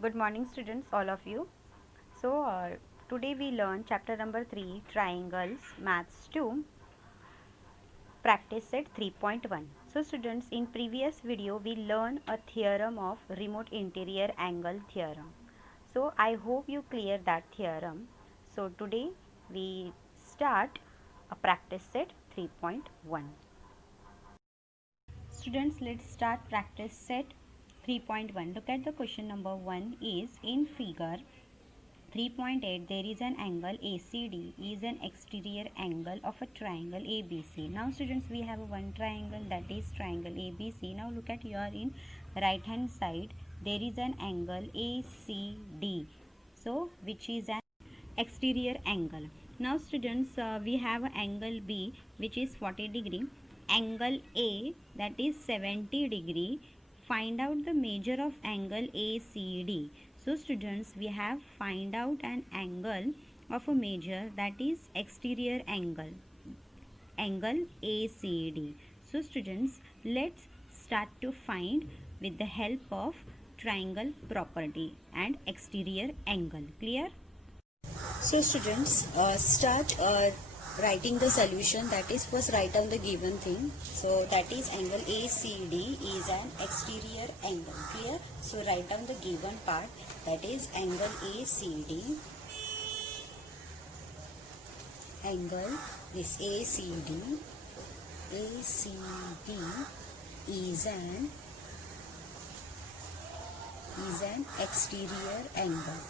Good morning students, all of you. Today we learn chapter number 3, triangles, maths 2, practice set 3.1. So students, in previous video we learned a theorem of remote interior angle theorem. So I hope you clear that theorem. So today we start a practice set 3.1. Students, let's start practice set 3.1. Look at the question number 1 is in figure 3.8 there is an angle ACD is an exterior angle of a triangle ABC. Now students, we have one triangle, that is triangle ABC. Now look at your in right hand side, there is an angle ACD, so which is an exterior angle. Now students, we have angle B which is 40 degree, angle A that is 70 degree. Find out the measure of angle ACD. So students, we have find out an angle of a measure, that is exterior angle ACD. So students, let's start to find with the help of triangle property and exterior angle. Clear? So students, start writing the solution. That is, first write down the given thing. So that is angle ACD is an exterior angle. Clear? So write down the given part. That is angle ACD. Angle is ACD. ACD is an exterior angle.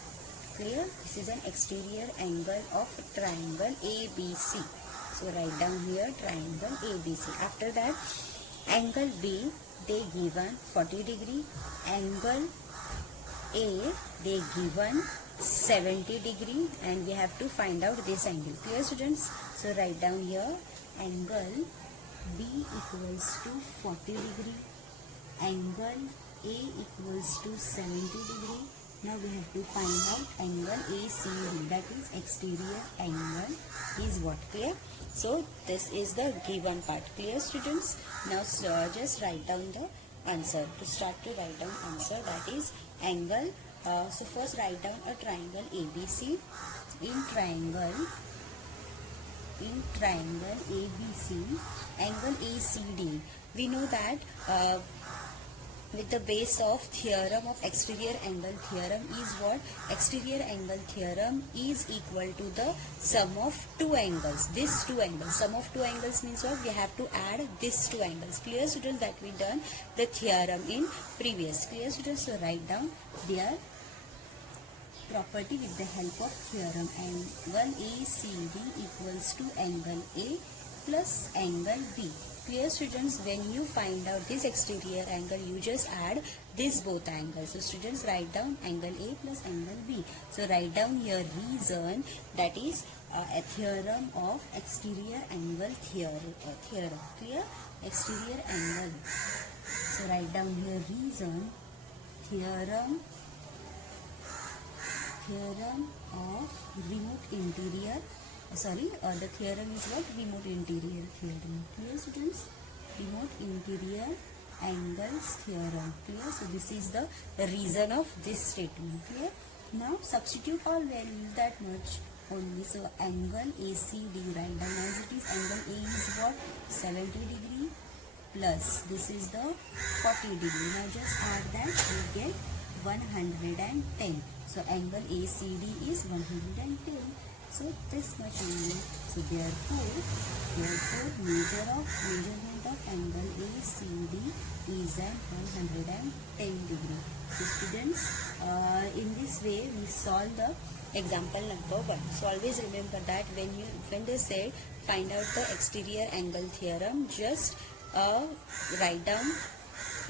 Clear? This is an exterior angle of triangle ABC. So write down here triangle ABC. After that, angle B they given 40 degree. Angle A they given 70 degree, and we have to find out this angle. Clear students? So write down here angle B equals to 40 degree. Angle A equals to 70 degree. Now we have to find out angle ACD, that is exterior angle is what. Clear? So this is the given part. Clear students? Now just write down the answer. To start to write down answer, that is angle. So first write down a triangle ABC. In triangle ABC, angle ACD, we know that with the base of theorem of exterior angle theorem is what? Exterior angle theorem is equal to the sum of two angles. These two angles. Sum of two angles means what? We have to add these two angles. Clear students? That we done the theorem in previous. Clear students? So write down their property with the help of theorem. Angle ACD equals to angle A plus angle B. Clear students? When you find out this exterior angle, you just add these both angles. So students, write down angle A plus angle B. So write down your reason, that is a theorem of exterior angle theorem. Clear? Exterior angle. So write down your reason, theorem of remote interior. The theorem is what? Remote interior theorem. Clear students? Remote interior angles theorem. Clear? So this is the reason of this statement. Clear? Now substitute all values, that much only. So angle ACD, write down as it is. Angle A is what? 70 degree plus this is the 40 degree. Now just add that, you get 110. So angle ACD is 110. So this much only. So therefore measurement of angle ACD is at 110 degree. So students, in this way we solve the example number 1. So always remember that when they say find out the exterior angle theorem, just write down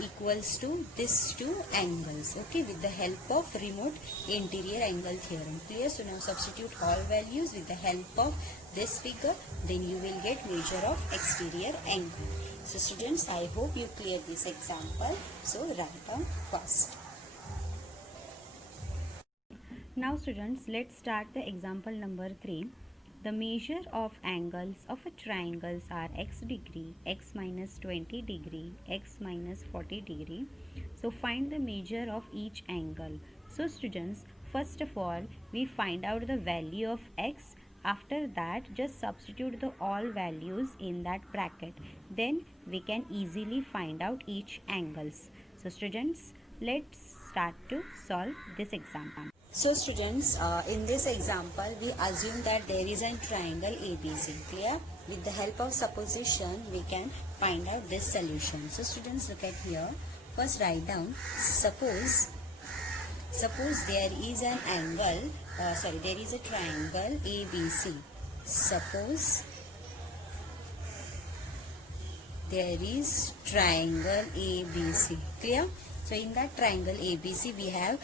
equals to these two angles, okay, with the help of remote interior angle theorem. Clear? So now substitute all values with the help of this figure, then you will get measure of exterior angle. So students, I hope you clear this example. So write down first. Now students, let's start the example number 3. The measure of angles of a triangles are x degree, x minus 20 degree, x minus 40 degree. So find the measure of each angle. So students, first of all, we find out the value of x. After that, just substitute the all values in that bracket. Then we can easily find out each angles. So students, let's start to solve this example. So students, in this example, we assume that there is a triangle ABC. Clear? With the help of supposition, we can find out this solution. So students, look at here. First, write down. Suppose there is an angle. There is a triangle ABC. Suppose there is triangle ABC. Clear? So in that triangle ABC, we have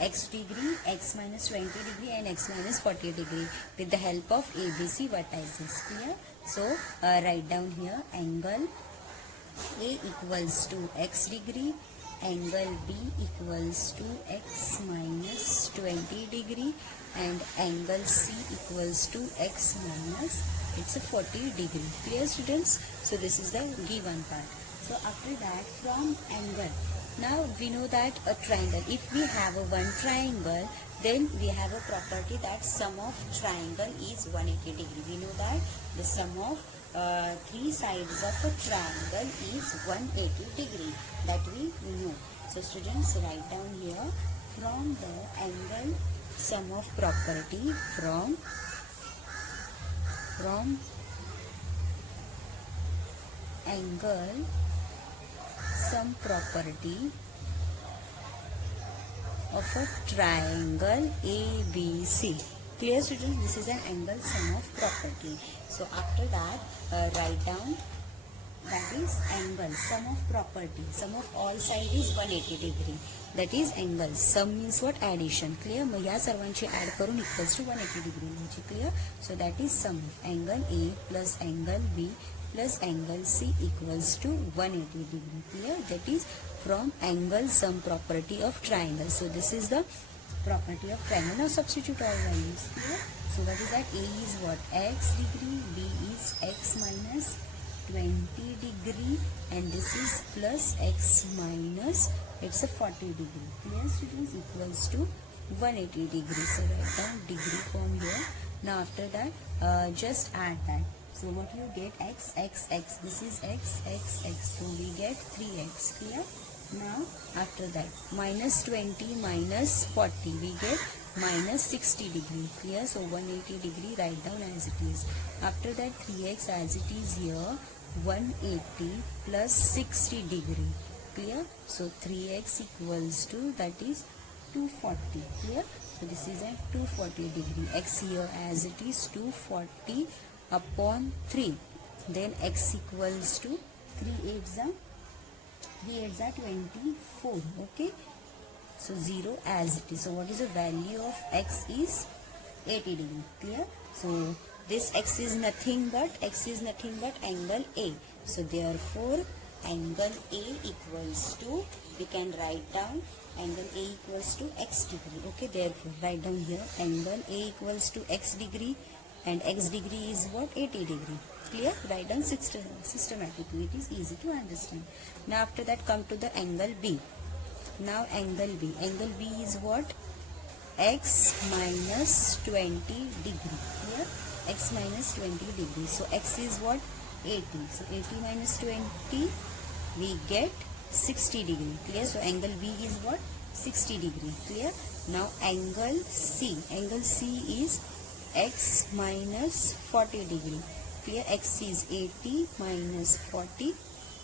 x degree, x minus 20 degree and x minus 40 degree with the help of ABC vertices. Clear? So write down here, angle A equals to x degree, angle B equals to x minus 20 degree and angle C equals to x minus, it's a 40 degree. Clear students? So this is the given part. So after that, from angle, now we know that a triangle, if we have a one triangle, then we have a property that sum of triangle is 180 degree. We know that the sum of three sides of a triangle is 180 degree. That we know. So students, write down here, from the angle sum of property, from angle sum property of a triangle ABC. Clear students? This is an angle sum of property. So after that, write down, that is angle sum of property. Sum of all side is 180 degree. That is angle. Sum means what? Addition. Clear? मग या सर्वांची add करून equals to 180 degree लिहायची. Clear? So that is sum of angle A plus angle B plus angle C equals to 180 degree. Clear? That is from angle sum property of triangle. So this is the property of triangle. Now substitute all values. Clear? So what is that? A is what? X degree. B is x minus 20 degree and this is plus x minus, it's a 40 degree. Clear students? Equals to 180 degree. So write down degree form here. Now after that, just add that. So what you get? X, x, x. This is x, x, x. So we get 3x. Clear? Now after that, minus 20 minus 40, we get minus 60 degree. Clear? So 180 degree, write down as it is. After that, 3x as it is here, 180 plus 60 degree. Clear? So 3x equals to, that is 240. Clear? So this is at 240 degree. X here as it is 240 upon 3. Then x equals to 3 8s are 24. Okay? So 0 as it is. So what is the value of x is 80 degree. Clear? So this x is nothing but angle A. So therefore angle A equals to, we can write down angle A equals to x degree. Okay, therefore write down here angle A equals to x degree and x degree is what? 80 degree. Clear? Write down systematically. It is easy to understand. Now after that, come to the angle B. Now angle B. Angle B is what? X minus 20 degree. Clear? X minus 20 degree. So x is what? 80. So 80 minus 20, we get 60 degree. Clear? So angle B is what? 60 degree. Clear? Now angle C. Angle C is x minus 40 degree. Clear? X is 80 minus 40,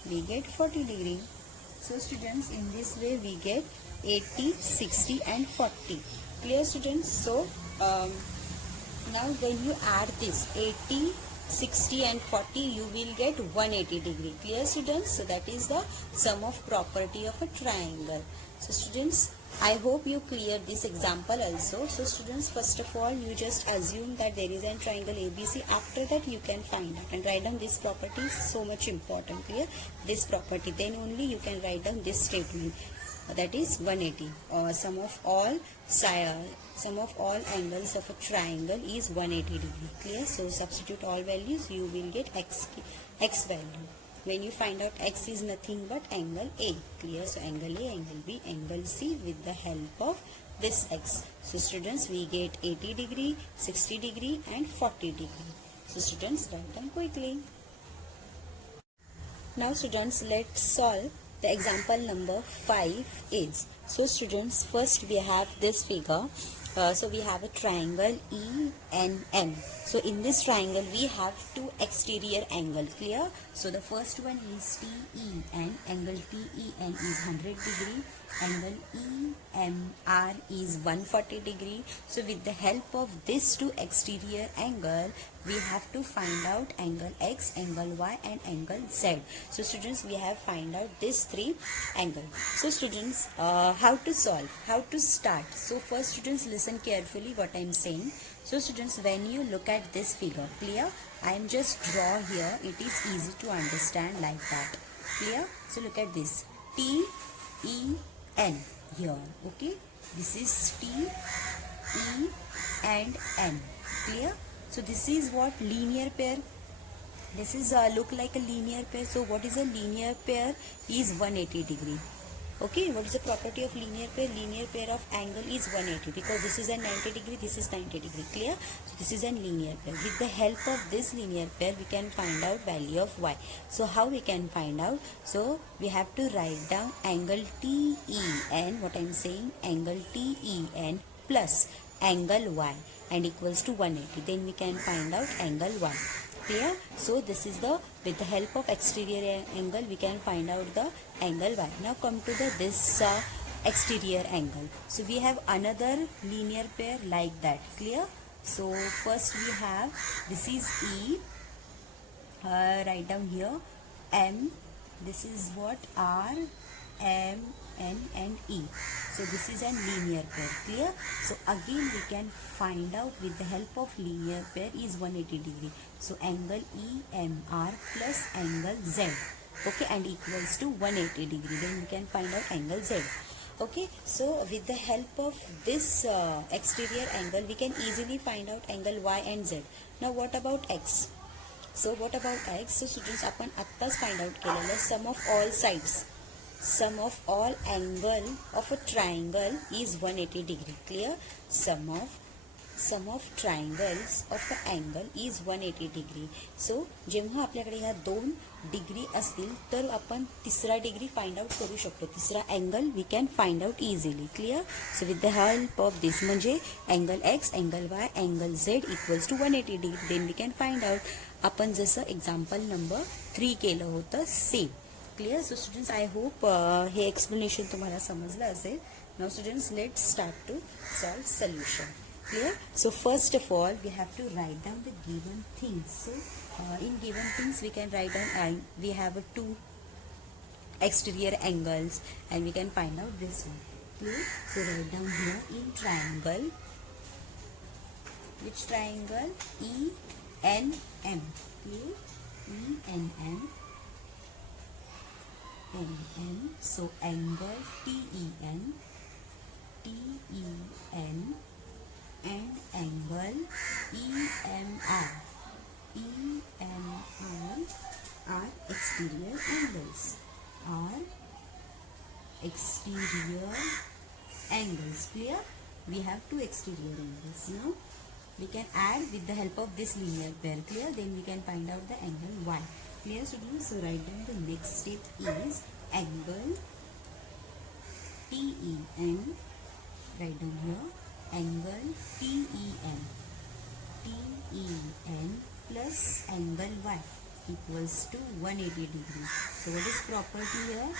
we get 40 degree. So students, in this way we get 80, 60 and 40. Clear students? So now when you add this 80, 60 and 40, you will get 180 degree. Clear students? So that is the sum of property of a triangle. So students, I hope you cleared this example also. So students, first of all, you just assume that there is a triangle ABC. After that, you can find out and write down this property is so much important. Clear? This property, then only you can write down this statement. That is 180. Sum of all angles of a triangle is 180 degree. Clear? So substitute all values, you will get x value. when you find out x is nothing but angle A. Clear? So angle A, angle B, angle C with the help of this x. So students, we get 80 degree, 60 degree and 40 degree. So students, write down quickly. Now students, let's solve the example number 5 is. So students, first we have this figure. So we have a triangle ENM. So in this triangle we have two exterior angle. Clear? So the first one is TEN. Angle TEN is 100 degree. Angle EMR is 140 degree. So with the help of this two exterior angle, we have to find out angle X, angle Y and angle Z. So students, we have find out these three angle. So students, how to solve, how to start. So first students, listen carefully what I am saying. So students, when you look at this figure, clear? I am just draw here. It is easy to understand like that. Clear? So look at this. TEN here. Okay? This is T, E and N. Clear? So this is what? Linear pair. This is look like a linear pair. So what is a linear pair? Is 180 degree. Okay, what is the property of linear pair? Linear pair of angle is 180 because this is a 90 degree, this is 90 degree. Clear? So this is a linear pair. With the help of this linear pair, we can find out value of y. So how we can find out? So we have to write down angle TEN, what I am saying, angle TEN plus angle y and equals to 180. Then we can find out angle y. Clear? So this is the, with the help of exterior angle, we can find out the angle y. Now come to the this exterior angle. So we have another linear pair like that. Clear? So first we have, this is E, write down here, M, this is what, R, M, N and E. So this is a linear pair. Clear? So again we can find out with the help of linear pair is 180 degree. So angle EMR plus angle Z. Okay, and equals to 180 degree. Then we can find out angle Z. Okay, so with the help of this exterior angle, we can easily find out angle Y and Z. Now what about X? So what about X? So students, आपण आत्ताच find out केलेलं sum of all sides. Sum of all angle of a triangle is 180 degree. Clear? Sum of triangles of an angle is 180 degree. So जेव्हा आपल्याकडे ह्या 2 degree असतील तर आपण तिसरा डिग्री फाइंड आउट करू शकतो. तिसरा angle we can find out easily. Clear? So with the help of this म्हणजे angle x, angle y, angle z equals to 180 degree. Then we can find out. आपण जसं एक्झाम्पल नंबर 3 केलं होतं same. Clear? So students, I hope हे explanation तुम्हाला समजलं असेल. Now students, let's start to solve solution. Clear? So first of all, we have to write down the given things. So in given things, we can write down, we have two exterior angles and we can find out this one. Clear? So write down here in triangle. Which triangle? ENM. Clear? ENM. NM. So angle TEN. TEN. And angle EMR. EMR are exterior angles. Are exterior angles. Clear? We have two exterior angles. Now we can add with the help of this linear pair. Clear? Then we can find out the angle Y. Clear, students? So write down the next step is angle TEN. Write down here. Angle TEN. TEN plus angle Y equals to 180 degree. So what is property here?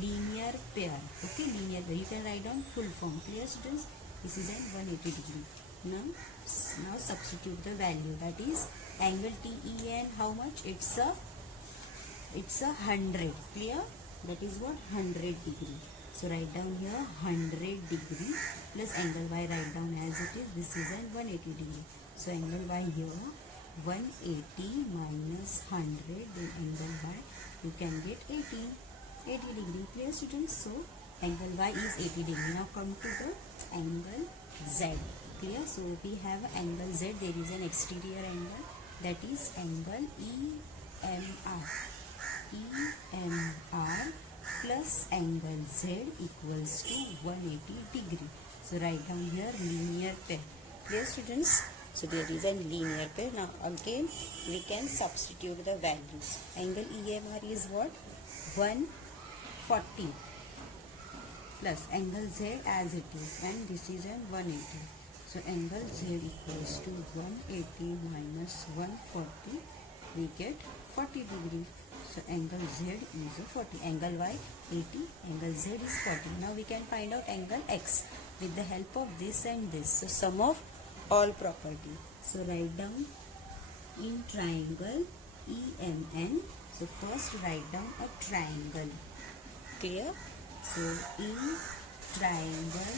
Linear pair. Okay, linear pair. You can write down full form. Clear, students? This is at 180 degree. Now substitute the value. That is angle TEN. How much? It's a 100. Clear? That is what? 100 degree. So write down here 100 degree plus angle Y, write down as it is. This is at 180 degree. So angle Y here 180 minus 100, then angle Y you can get 80 degree. Clear, students? So angle Y is 80 degree. Now come to the angle Z. Clear? So we have angle Z. There is an exterior angle, that is angle EMR. EMR plus angle Z equals to 180 degree. So write down here linear pair. Clear students? So there is a linear pair. Now again we can substitute the values. Angle EMR is what? 140 plus angle Z as it is, and this is a 180. So angle Z equals to 180 minus 140. We get 40 degree. So angle Z is 40. Angle Y 80. Angle Z is 40. Now we can find out angle X with the help of this and this. So sum of all property. So write down in triangle EMN. So first write down a triangle. Clear? So in triangle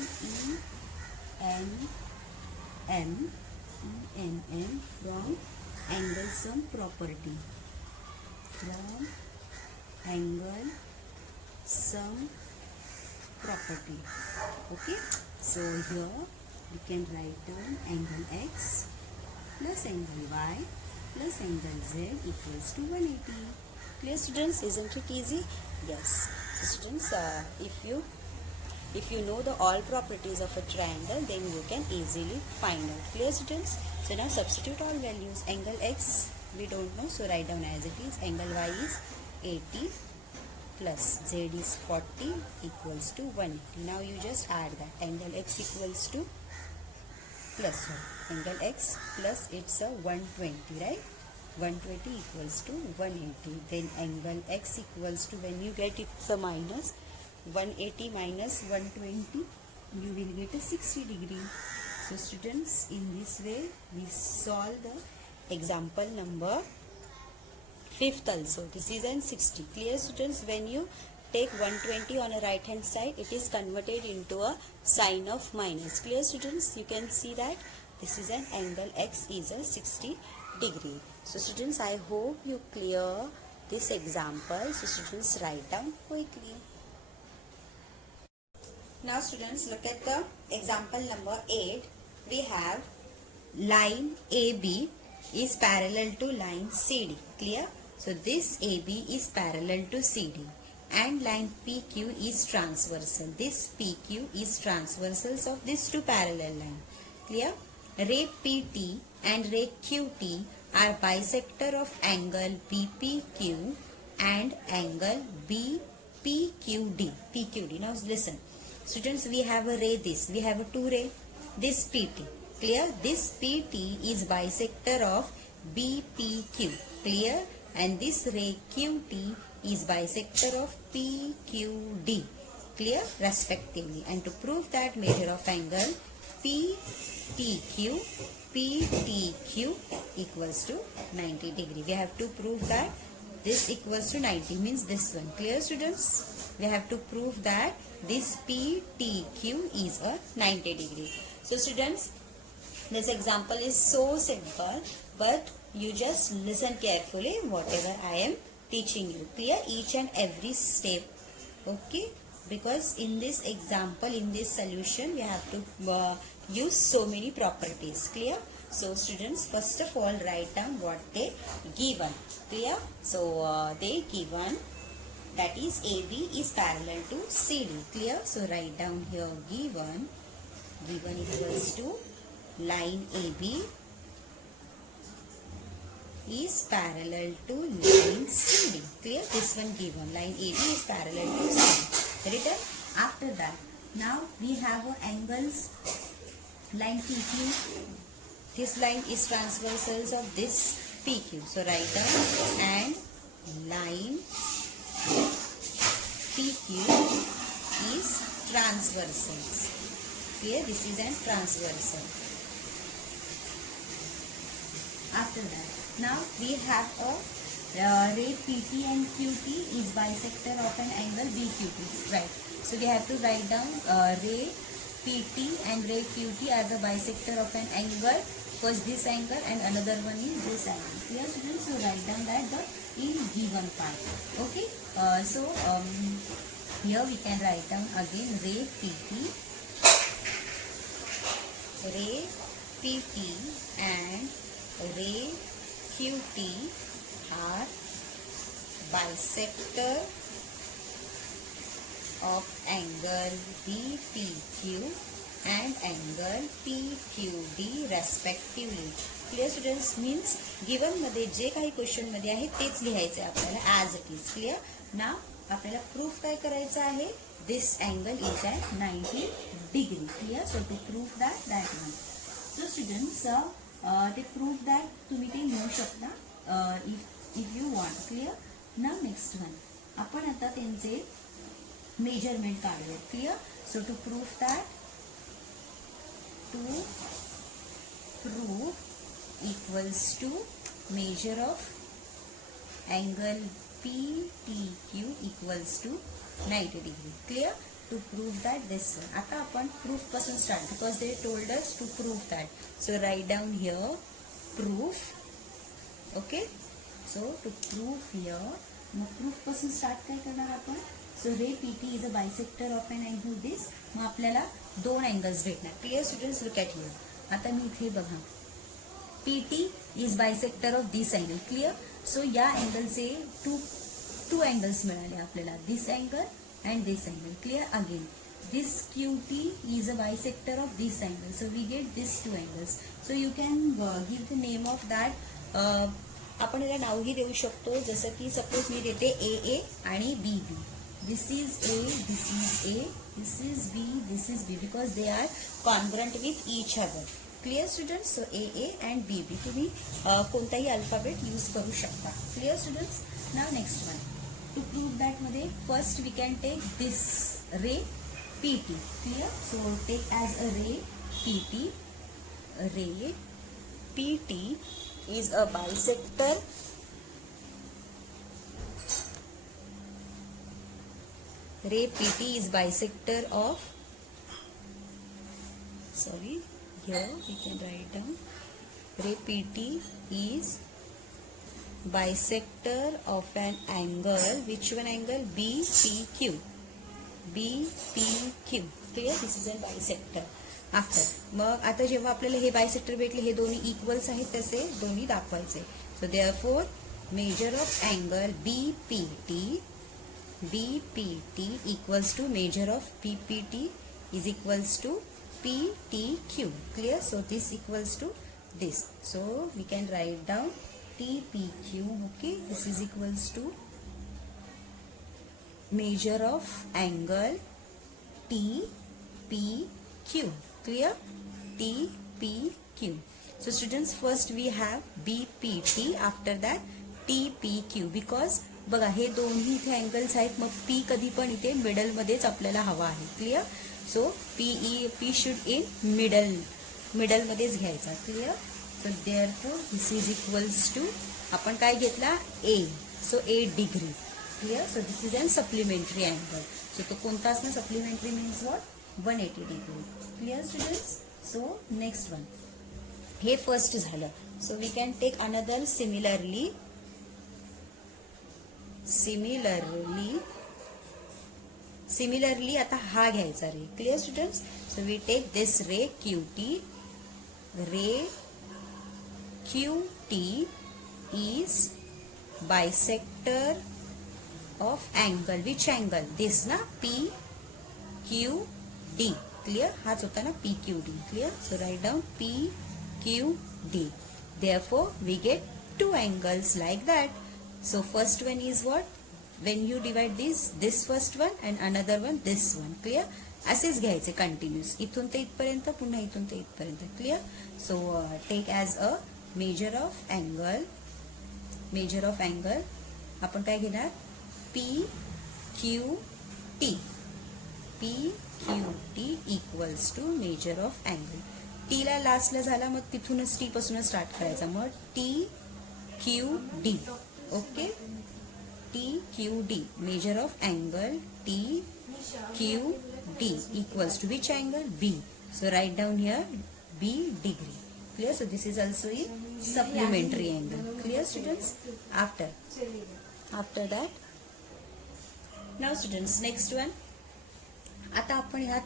EMN from angle sum property. From angle sum property. Okay. So here we can write down angle X plus angle Y plus angle Z equals to 180. Clear students? Isn't it easy? Yes. So students, if you know the all properties of a triangle, then you can easily find out. Clear students? So now substitute all values. Angle X we don't know, so write down as it is. Angle Y is 80 plus Z is 40 equals to 180. Now you just add that. Angle X equals to plus 1. Angle X plus it's a 120, right? 120 equals to 180. Then angle X equals to, when you get it the minus, 180 minus 120, you will get a 60 degree. So students, in this way we solve the example number 5th also. This is an 60. Clear students? When you take 120 on a right hand side, it is converted into a sign of minus. Clear students? You can see that this is an angle X is a 60 degree. So students, I hope you clear this example. So students, write down quickly. Now students, look at the example number 8. We have line AB is parallel to line CD. Clear? So this AB is parallel to CD and line PQ is transversal. This PQ is transversals of these two parallel lines. Clear? Ray PT and ray QT are bisector of angle BPQ and angle BPQD. PQD. Now listen. Students, we have a ray this. We have a two ray. This PT. Clear? This PT is bisector of BPQ. Clear? And this ray QT is bisector of PQD. Clear? Respectively. And to prove that, measure of angle PTQ equals to 90 degree. We have to prove that this equals to 90, means this one. Clear students? We have to prove that this PTQ is a 90 degree. So students, this example is so simple, but you just listen carefully whatever I am teaching you. Clear? Each and every step. Okay? Because in this example, in this solution, we have to use so many properties. Clear? So students, first of all, write down what they given. Clear? So they given that is AB is parallel to CD. Clear? So write down here given equals to line AB is parallel to line CD. Clear? This one given. Line AB is parallel to CD. Written? After that, now we have angles. Line PQ. This line is transversals of this PQ. So write down, and line PQ is transversals. Here this is a transversal. After that, now we have a ray PT and QT is bisector of an angle BQT. Right. So we have to write down ray PT and ray QT are the bisector of an angle. First this angle and another one is this angle. Here students, so write down that the in given part. Okay. Here we can write down again ray PT and ray QT are bisector of angle BPQ and angle PQD respectively. Clear students? Means given मध्ये जे काही question मध्ये आहे तेच लिहायचं आहे आपल्याला as it is. Clear? ना आपल्याला प्रूफ काय करायचं आहे? This angle is at 90 degree. Clear? So to proof that one. So students ते प्रूफ दॅट तुम्ही ते लिहू शकता इफ यू वॉन्ट. क्लिअर? ना नेक्स्ट वन आपण आता त्यांचे मेजरमेंट काढूया. Clear? So to proof that equals to measure of angle PTQ equals to 90 degree. Clear? To prove that this one. आता आपण proof पासून start because they told us to prove that. So write down here proof. Okay? So to prove here, mug proof पासून start काय करणार आपण? So ray PT is a bisector of an angle this. मग आपल्याला दोन angles भेटणार. Clear students? Look at here. आता मी इथे बघा. PT is bisector of this angle. Clear? So या अँगलचे two angles मिळाले आपल्याला. This angle and this angle. Clear? Again, this QT is a bisector of this angle. So we get these two angles. So you can give the name of that. आपण याला नावही देऊ शकतो जसं की suppose मी देते AA आणि BB. This is A, this is A, this is B, this is B because they are congruent with each other. Clear students? So AA and BB तुम्ही कोणताही अल्फाबेट यूज करू शकता. Clear students? Now next one to prove that मध्ये first we can take this ray PT. Clear? So take as a ray PT. Ray PT is a bisector ray PT is bisector of, sorry, here we can write down ray PT is bisector of an angle. Which one angle? BPQ. BPQ. Clear? This is a bisector. After मग आता जेव्हा आपल्याला हे bisector भेटले हे दोन्ही equals आहेत तसे दोन्ही दाखवायचे. So therefore measure of angle BPT equals to measure of PPT is equals to PTQ. Clear? So this equals to this. So we can write down TPQ. Okay, this is equals to measure of angle TPQ. Clear? TPQ. So students, first we have BPT, after that TPQ because बघा हे दोन्ही इथे angles आहेत. मग P कधी पण इथे middle मध्येच आपल्याला हवा आहे. Clear? So P should in middle मध्येच घ्यायचा. Clear? So therefore this is equals to आपण काय घेतला A. So 8 degree. Clear? So this is an supplementary angle. So तो कोणता असणार? Supplementary means what? 180 degree. Clear students? So next one हे first झालं. So we can take another similarly आता हा घ्यायचा ray. Clear students? So we take this ray QT. रे QT is bisector of angle. Which angle? This ना PQD. Clear? हाच होता ना PQD. Clear? So write down PQD. Therefore we get two angles like that. So first one is what? When you divide this first one and another one, this one. Clear? असेच घ्यायचे continuous इथून ते इथपर्यंत पुन्हा इथून ते इथपर्यंत. Clear? So take as a measure of angle आपण काय घेणार? PQT equals to measure of angle. टीला लास्टला झाला मग तिथूनच टी पासूनच स्टार्ट करायचा. मग TQD. Okay, TQD measure of angle TQD equals to which angle? B. So write down here B degree. Clear? So this is also a supplementary angle. Clear students? After that, now students next one. आता आपण ह्या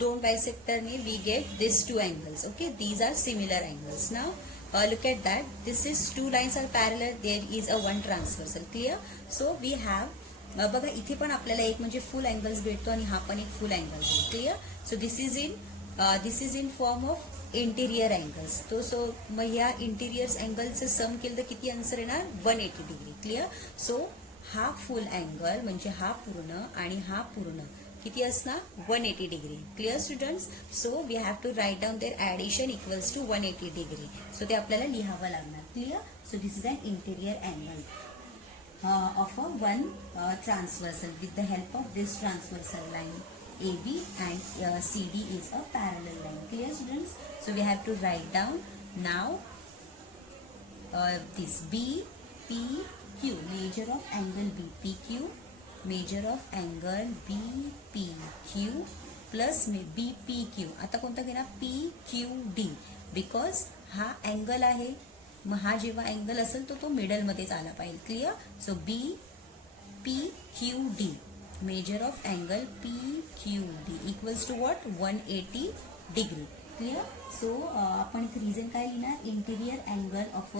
दोन बायसेक्टरने we get these two angles. Okay, these are similar angles. Now look at that. This is two lines are parallel. There is a one transversal. Clear? So we have बघा इथे पण आपल्याला एक म्हणजे फुल अँगल्स भेटतो आणि हा पण एक full angle. Clear? So this is in form of interior angles. So मग या इंटिरियर अँगलचं सम केलं तर किती आन्सर येणार? 180 डिग्री. क्लिअर? सो हा फुल अँगल म्हणजे हा पूर्ण आणि हा पूर्ण किती असणार? 180 degree. Clear students? So we have to write down there addition equals to 180 degree. So ते आपल्याला लिहावं लागणार. Clear? So this is an interior angle of a one transversal. With the help of this transversal line AB and CD is a parallel line. Clear students? So we have to write down now this BPQ, measure of angle BPQ, measure of angle BPQ plus BPQ. आता कोणता घेणार? PQD, because हा angle आहे. मग हा जेव्हा angle असेल तो middle मध्येच आला पाहिजे. Clear? So BPQD, measure of angle PQD equals to what? 180 degree. Clear? So आपण इथे रिझन काय लिहिणार? Interior angle of a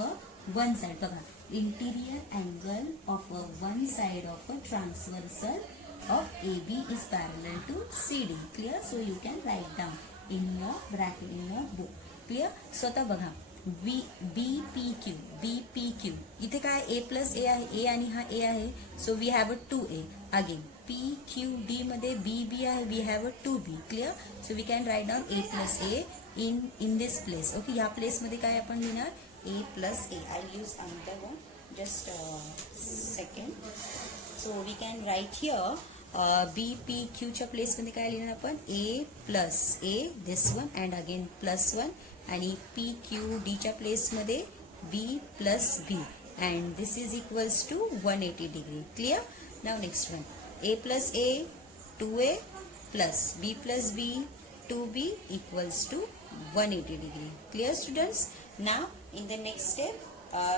one side. बघा, interior angle of a one side of a transversal of AB is parallel to CD. Clear? So you can write down in your bracket, in your book. Clear? So आता बघा BPQ इथे काय? A plus ए आहे. ए आणि हा A आहे. So we have a 2A. Again PQD मध्ये BB आहे. We have a 2B. Clear? So we can write down A plus A in this place. Okay, ह्या प्लेसमध्ये काय आपण लिहिणार? A plus A. I use another one. Just second. So we can write here BPQच्या प्लेसमध्ये काय लिहिणार आपण? A plus A, this one, and again plus one. आणि PQDच्या प्लेसमध्ये B plus B, and this is equals to 180 degree. Clear? Now next one. A plus A, 2A plus B plus B, 2B equals to 180 degree. Clear students? Now in the next step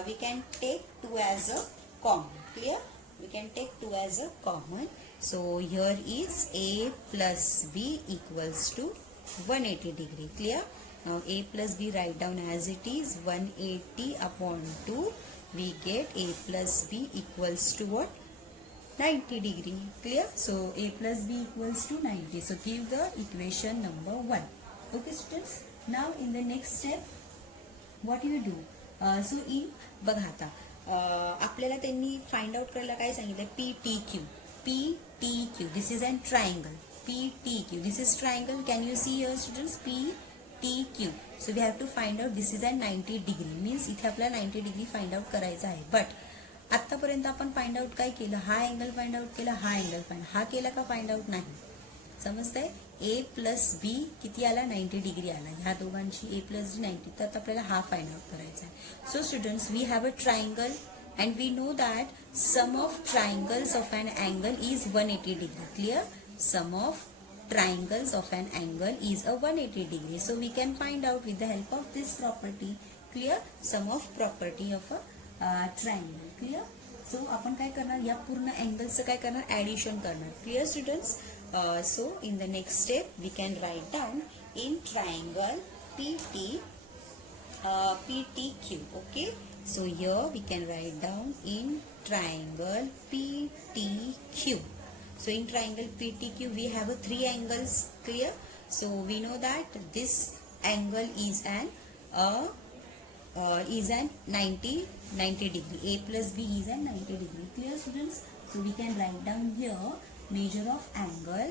we can take 2 as a common. Clear? We can take 2 as a common. So here is A plus B equals to 180 degree. Clear? Now A plus B write down as it is 180 upon 2. We get A plus B equals to what? 90 degree. Clear? So A plus B equals to 90. So give the equation number 1. Okay students? Now in the next step, what you do? So in बघा आता आपल्याला त्यांनी find out करायला काय सांगितलं? PTQ. PTQ. This is an triangle. PTQ. This is triangle. Can you see here students? PTQ. So we have to find out this is at 90 degree. Means इथे आपल्याला 90 degree find out करायचा आहे. But आतापर्यंत आपण find out काय केलं? हा angle find out केला, हा अँगल हा केला का फाइंड आउट नाही. समजतंय? A प्लस B किती आला? 90 डिग्री आला. ह्या दोघांची A प्लस B 90. तर आपल्याला हा फाइंड आउट करायचा आहे. So students, we have a triangle and we know that sum of triangles of an angle is 180 degree. Clear? Sum of triangles of an angle is a 180 degree. So we can find out with the help of this property. Clear? Sum of property of a triangle. Clear? So आपण काय करणार? या पूर्ण अँगलचं काय करणार? Addition करणार. Clear students? So in the next step we can write down in triangle PTQ. Okay? So here we can write down in triangle PTQ. So in triangle PTQ we have 3 angles. Clear? So we know that this angle is an 90 degree. A plus B is an 90 degree. Clear students? So we can write down here measure of angle.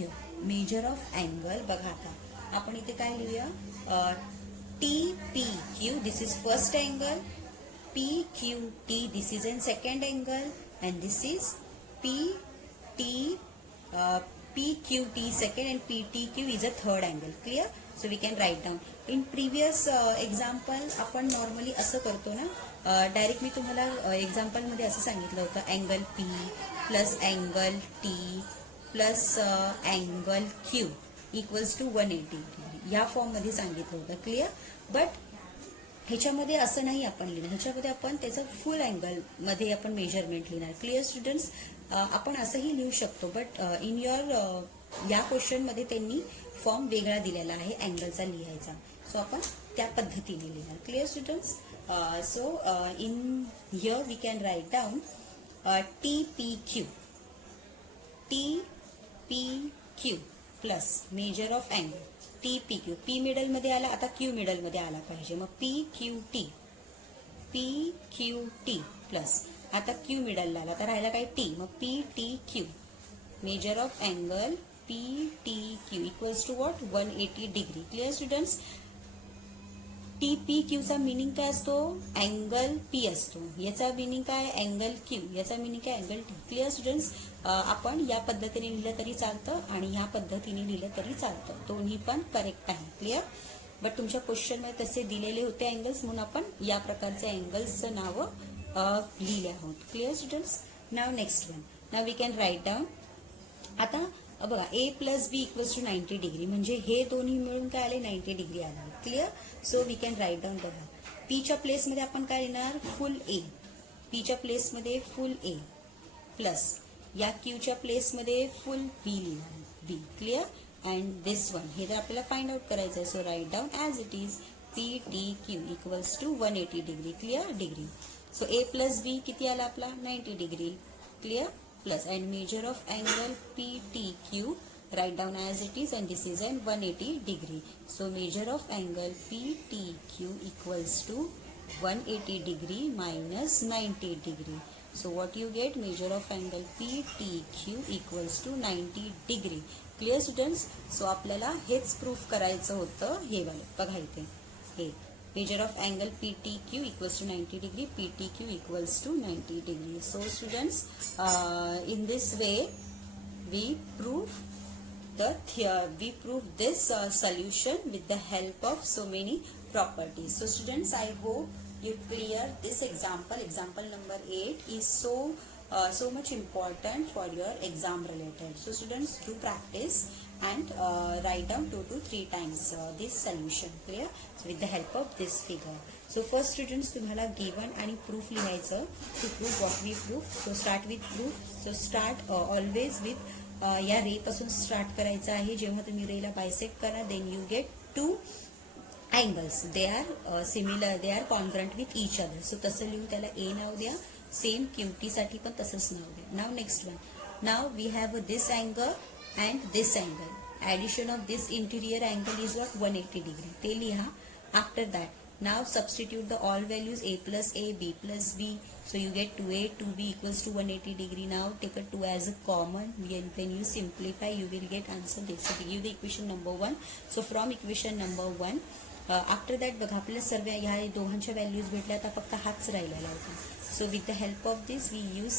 Here measure of angle. बघा आता आपण इथे काय लिहूया? TPQ, this is first angle. PQT, this is in second angle, and this is PQT second and PTQ is a third angle. Clear? So we can write down. In previous example आपण normally असं करतो ना, direct मी तुम्हाला example मध्ये असं सांगितलं होतं, angle P plus angle T plus angle Q equals to 180 degree. या फॉर्म मध्ये सांगितलं होतं. क्लिअर? बट ह्याच्यामध्ये असं नाही आपण लिहिणार. ह्याच्यामध्ये आपण त्याचं फुल अँगल मध्ये आपण मेजरमेंट लिहिणार. Clear students? आपण असंही लिहू शकतो, बट इन युअर या क्वेश्चनमध्ये त्यांनी फॉर्म वेगळा दिलेला आहे अँगलचा लिहायचा. सो आपण त्या पद्धतीने लिहिणार. Clear students? So in here we can write down TPQ. TPQ plus measure of angle. TPQ P मिडलमध्ये आला, आता Q मिडलमध्ये आला पाहिजे. मग PQT प्लस आता Q मिडलला आला, तर राहिला काय T. मग PTQ measure of angle PTQ equals to what 180 degree. Clear students? TPQचा मिनिंग काय असतो? अँगल P असतो. याचा मिनिंग काय? Angle Q. याचा मिनिंग काय? Angle T. Clear students? आपण या पद्धतीने लिहिलं तरी चालतं आणि ह्या पद्धतीने लिहिलं तरी चालतं. दोन्ही पण करेक्ट आहे. क्लिअर? बट तुमच्या क्वेश्चनमध्ये तसे दिलेले होते अँगल्स, म्हणून आपण या प्रकारचे अँगल्सचं नावं लिहिले आहोत. Clear students? Now next one. Now we can write down. आता बघा A plus B equals to 90 degree, म्हणजे हे दोन्ही मिळून काय आले? 90 डिग्री आले. Clear? So we can write down. बघा Pच्या प्लेसमध्ये आपण काय लिहिणार? Full A. Pच्या प्लेसमध्ये फुल A प्लस या Qच्या प्लेसमध्ये फुल B लिहिणार. B. Clear? And this one हे तर आपल्याला फाइंड आउट करायचं आहे. सो right down as it is PTQ equals to 180 degree. Clear? Degree. So A plus B किती आला आपला? 90 degree. Clear? Plus and measure of angle PTQ, write down as it is, and this is an 180 degree. So measure of angle PTQ equals to 180 degree minus 90 degree. So what you get? Measure of angle PTQ equals to 90 degree. Clear students? So आपल्याला हेच proof करायचं होतं. हे वाले बघा इथे हे measure of angle PTQ equals to 90 degree, PTQ equals to 90 degree. So students, in this way we prove this solution with the help of so many properties. So students, I hope you clear this example. Example number 8 is so much important for your exam related. So students, do practice and write down 2 to 3 times this solution. Clear? So with the help of this figure. So first students, तुम्हाला given आणि proof लिहायचं. To prove what we prove. So start with proof. So start always with या रे पासून start करायचं आहे. जेव्हा तुम्ही रेला बायसेक्ट करा, then you get 2 angles. They are similar, they are congruent with each other. So तसं लिहून त्याला A नाव द्या. सेम QT साठी पण तसंच नाव द्या. Now next one. Now we have this angle and this angle. Addition of this interior angle is what? 180 degree. ते लिहा. After that, now substitute the all values A plus A, B plus B. So you get 2A, 2B equals to 180 degree. Now take a 2 as a common. When you simplify, you will get answer this. So give the equation number 1. So from equation number 1, after that बघा आपल्याला सर्व ह्या दोघांच्या values भेटल्या. आता फक्त हाच राहिलेला होता. So with the help of this we use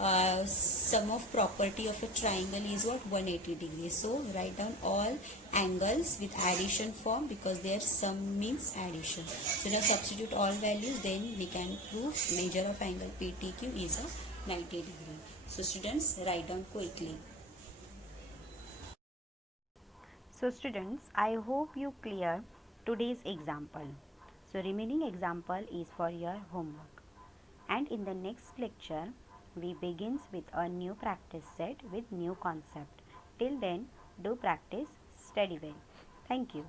sum of property of a triangle is what? 180 degrees. So write down all angles with addition form because their sum means addition. So now substitute all values, then we can prove measure of angle PTQ is a 90 degree. So students, write down quickly. So students, I hope you clear today's example. So remaining example is for your homework. And in the next lecture, we begins with a new practice set with new concept. Till then, do practice, study well. Thank you.